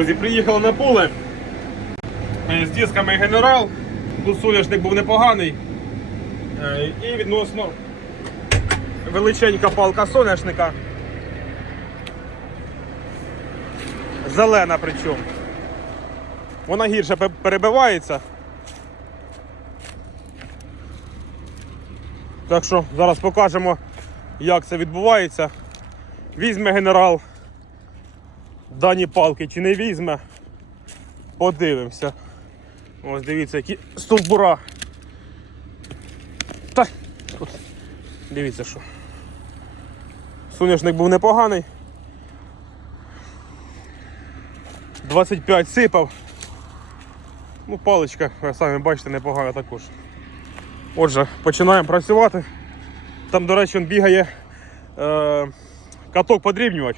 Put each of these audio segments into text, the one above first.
Друзі, приїхали на поле е, з дисками генерал. Тут соняшник був непоганий. Е, І відносно величенька палка соняшника. Зелена причому. Вона гірше перебивається. Так що зараз покажемо, як це відбувається. Візьме генерал дані палки чи не візьме. Подивимося. Ось дивіться, які стовбура. Та, от, дивіться що. Соняшник був непоганий. 25 сипав. Ну, паличка, ви самі бачите, непогана також. Отже, починаємо працювати. Там, до речі, він бігає е, каток подрібнювач.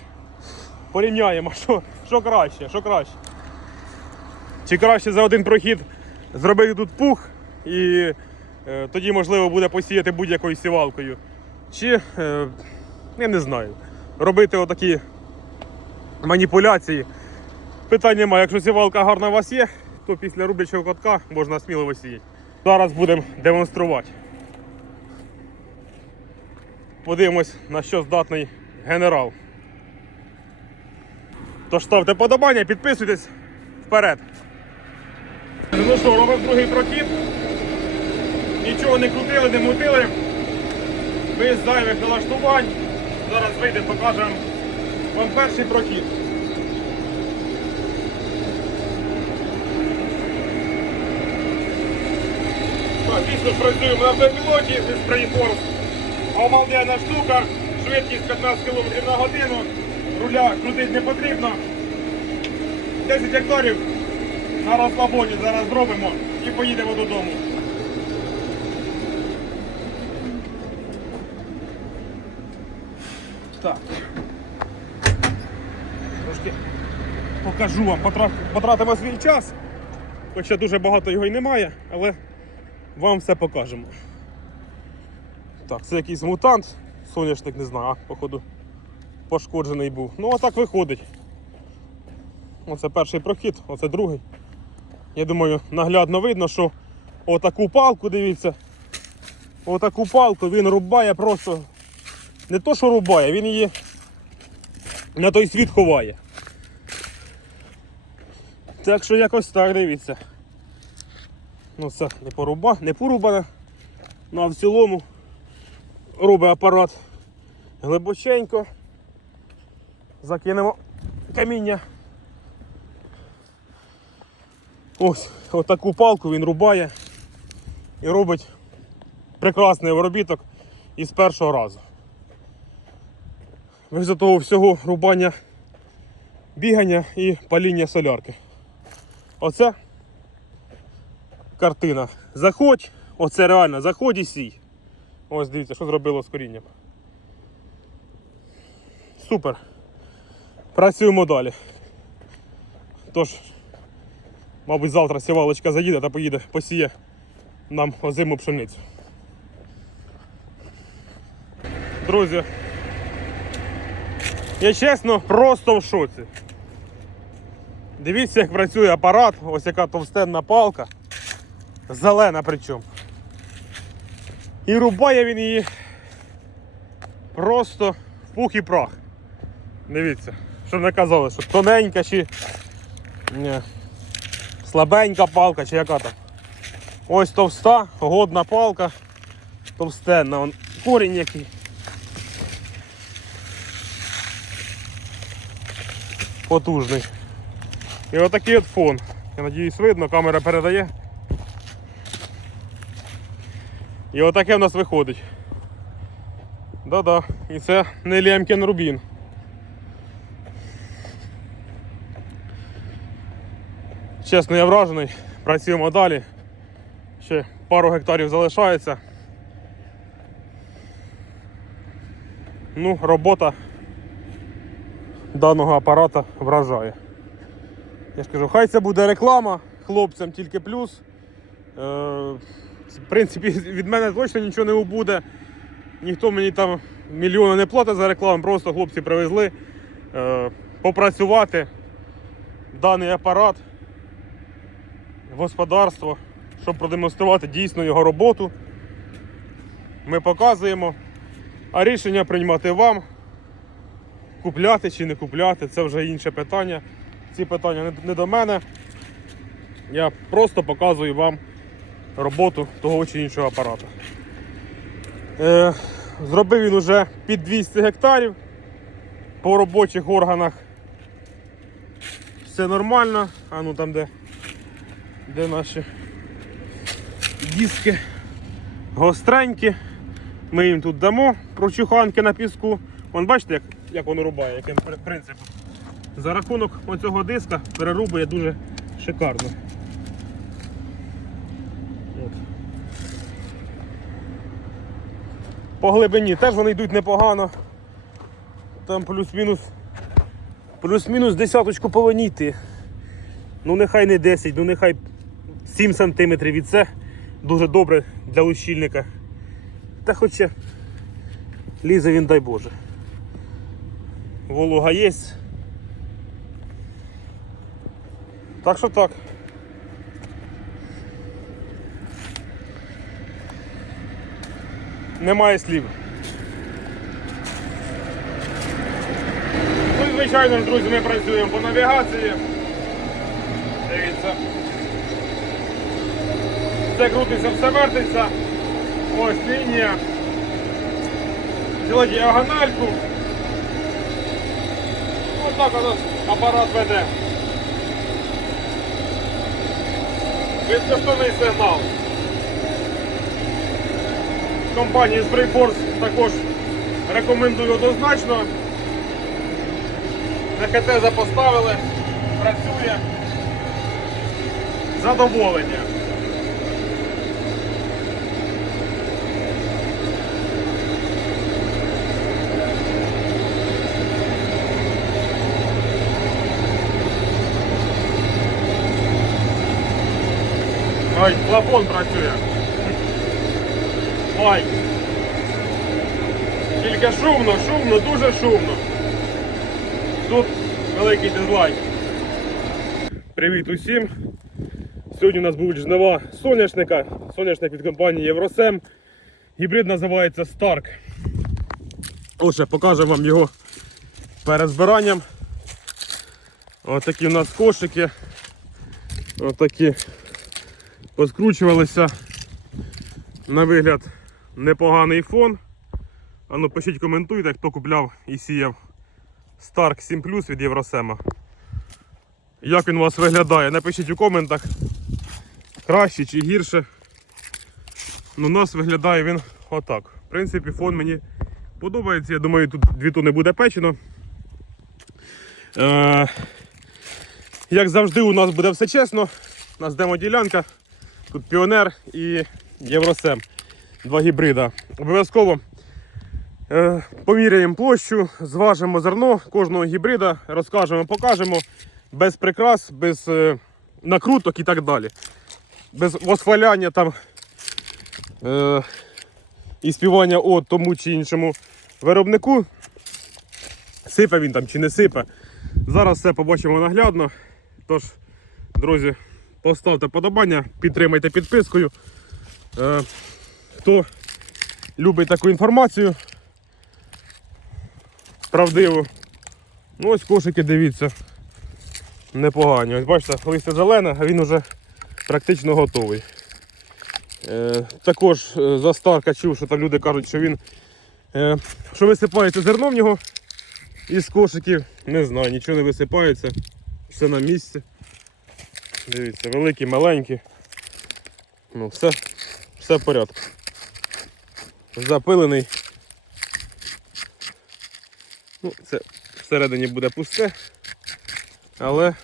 Порівняємо, що, що краще, що краще. Чи краще за один прохід зробити тут пух і е, тоді можливо буде посіяти будь-якою сівалкою. Чи, е, я не знаю, робити отакі маніпуляції. Питань немає, якщо сівалка гарна у вас є, то після рублячого катка можна сміливо сіяти. Зараз будемо демонструвати. Подивимось, на що здатний генерал. Тож ставте подобання, підписуйтесь вперед. Ну що, робимо другий прохід. Нічого не крутили, не мутили. Без зайвих налаштувань. Зараз вийде, покажемо вам перший прохід. Так, дійсно працюємо на автопілоті з Sprayforce. Обалденна штука, швидкість 15 км на годину, руля крутити не потрібно. 10 гектарів на розслабоні зараз зробимо і поїдемо додому. Так. Трошки покажу вам, потратимо свій час. Хоча дуже багато його й немає, але вам все покажемо. Так, це якийсь мутант, соняшник не знаю, походу пошкоджений був. Ну, отак виходить. Оце перший прохід, оце другий. Я думаю, наглядно видно, що отаку палку, дивіться, отаку палку він рубає просто. Не то, що рубає, він її на той світ ховає. Так що якось так дивіться. Ну це не поруба, не порубане. Ну а в цілому робить апарат глибоченько. Закинемо каміння. Ось отаку палку він рубає і робить прекрасний виробіток із першого разу. Віз того всього рубання бігання і паління солярки. Оце картина. Заходь, оце реально, заходь і сій. Ось дивіться, що зробило з корінням. Супер. Працюємо далі. Тож, мабуть, завтра сівалочка заїде та поїде, посіє нам озиму пшеницю. Друзі, я чесно просто в шоці. Дивіться, як працює апарат, ось яка товстенна палка. Зелена причому. І рубає він її просто в пух і прах. Дивіться, що не казали, що тоненька чи ні, слабенька палка, чи яка там. Ось товста, годна палка, товстенна, Вон корінь який. Потужний. І отакий от фон. Я надіюсь видно, камера передає. І отаке в нас виходить. Да-да, і це не Лємкін Рубін. Чесно, я вражений. Працюємо далі. Ще пару гектарів залишається. Ну, робота даного апарата вражає. Я ж кажу, хай це буде реклама хлопцям тільки плюс. Е, в принципі, від мене точно нічого не убуде. Ніхто мені там мільйони не платить за рекламу, просто хлопці привезли е, попрацювати. даний апарат господарство, щоб продемонструвати дійсно його роботу. Ми показуємо, а рішення приймати вам. Купляти чи не купляти, це вже інше питання. Ці питання не- до мене. Я просто показую вам роботу того чи іншого апарату. Е, зробив він уже під 200 гектарів по робочих органах. Все нормально. А ну там де, де наші диски гостренькі. Ми їм тут дамо прочуханки на піску. Вон бачите, як, як воно рубає, яким принципом. За рахунок оцього диска перерубує дуже шикарно. От. По глибині теж вони йдуть непогано. Там плюс-мінус. Плюс-мінус десяточку повинні йти. Ну нехай не 10, ну нехай 7 см від це дуже добре для лущильника. Та хоча лізе він, дай Боже. Волога є. Так що так. Немає слів. Ну і звичайно ж, друзі, ми працюємо по навігації. Дивіться. Все крутиться, все вертиться. Ось лінія. Взяла діагональку. Ось так у нас апарат веде. Безкоштовний сигнал. Компанії Sprayforce також рекомендую однозначно. На КТ запоставили, працює. Задоволення. Ой, плафон працює. Ой. Тільки шумно, шумно, дуже шумно. Тут великий дизлайк. Привіт усім. Сьогодні у нас будуть жнива соняшника. Соняшник від компанії Євросем. Гібрид називається Stark. Отже, покажу вам його перед збиранням. Ось такі у нас кошики. Ось такі поскручувалися. На вигляд непоганий фон. А ну пишіть коментуйте, хто купляв і сіяв Stark 7 Plus від Євросема. Як він у вас виглядає? Напишіть у коментах. Краще чи гірше. Ну, у нас виглядає він отак. В принципі, фон мені подобається. Я думаю, тут 2 тони буде печено. Е, як завжди, у нас буде все чесно. У нас демоділянка. Тут Піонер і Євросем. Два гібрида. Обов'язково е, поміряємо площу, зважимо зерно кожного гібрида, розкажемо, покажемо. Без прикрас, без е, накруток і так далі. Без восхваляння там е, і співання о тому чи іншому виробнику. Сипе він там чи не сипе. Зараз все побачимо наглядно. Тож, друзі, поставте подобання, підтримайте підпискою. Е, хто любить таку інформацію правдиву. Ну ось кошики, дивіться. Непогані. Ось бачите, листя зелене, а він уже практично готовий. Е, також е, за старка чув, що там люди кажуть, що він е, що висипається зерно в нього із кошиків. Не знаю, нічого не висипається. Все на місці. Дивіться, великі, маленькі. Ну, все, все в порядку. Запилений. Ну, це всередині буде пусте. Але.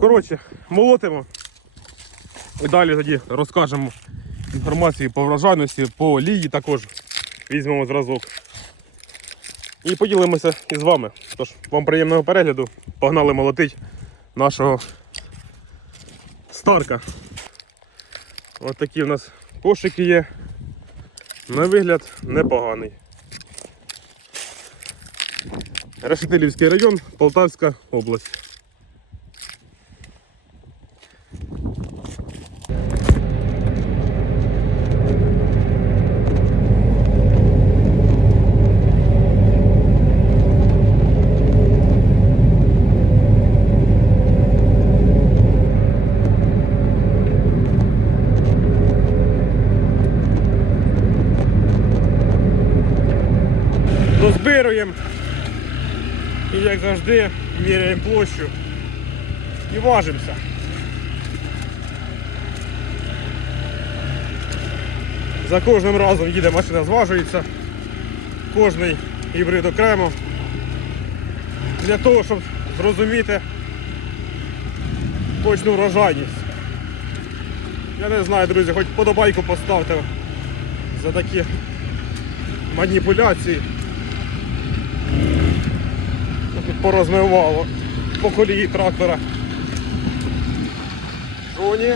Коротше, молотимо. І далі тоді розкажемо інформацію по врожайності, по олії також візьмемо зразок. І поділимося із вами. Тож, вам приємного перегляду. Погнали молотить нашого старка. Ось такі у нас кошики є. На вигляд непоганий. Решетилівський район, Полтавська область. Дозбируємо. І як завжди міряємо площу і важимося. За кожним разом їде машина, зважується. Кожний гібрид окремо. Для того, щоб зрозуміти точну врожайність. Я не знаю, друзі, хоч подобайку поставте за такі маніпуляції. Тут порозмивало по колії трактора. Шоні.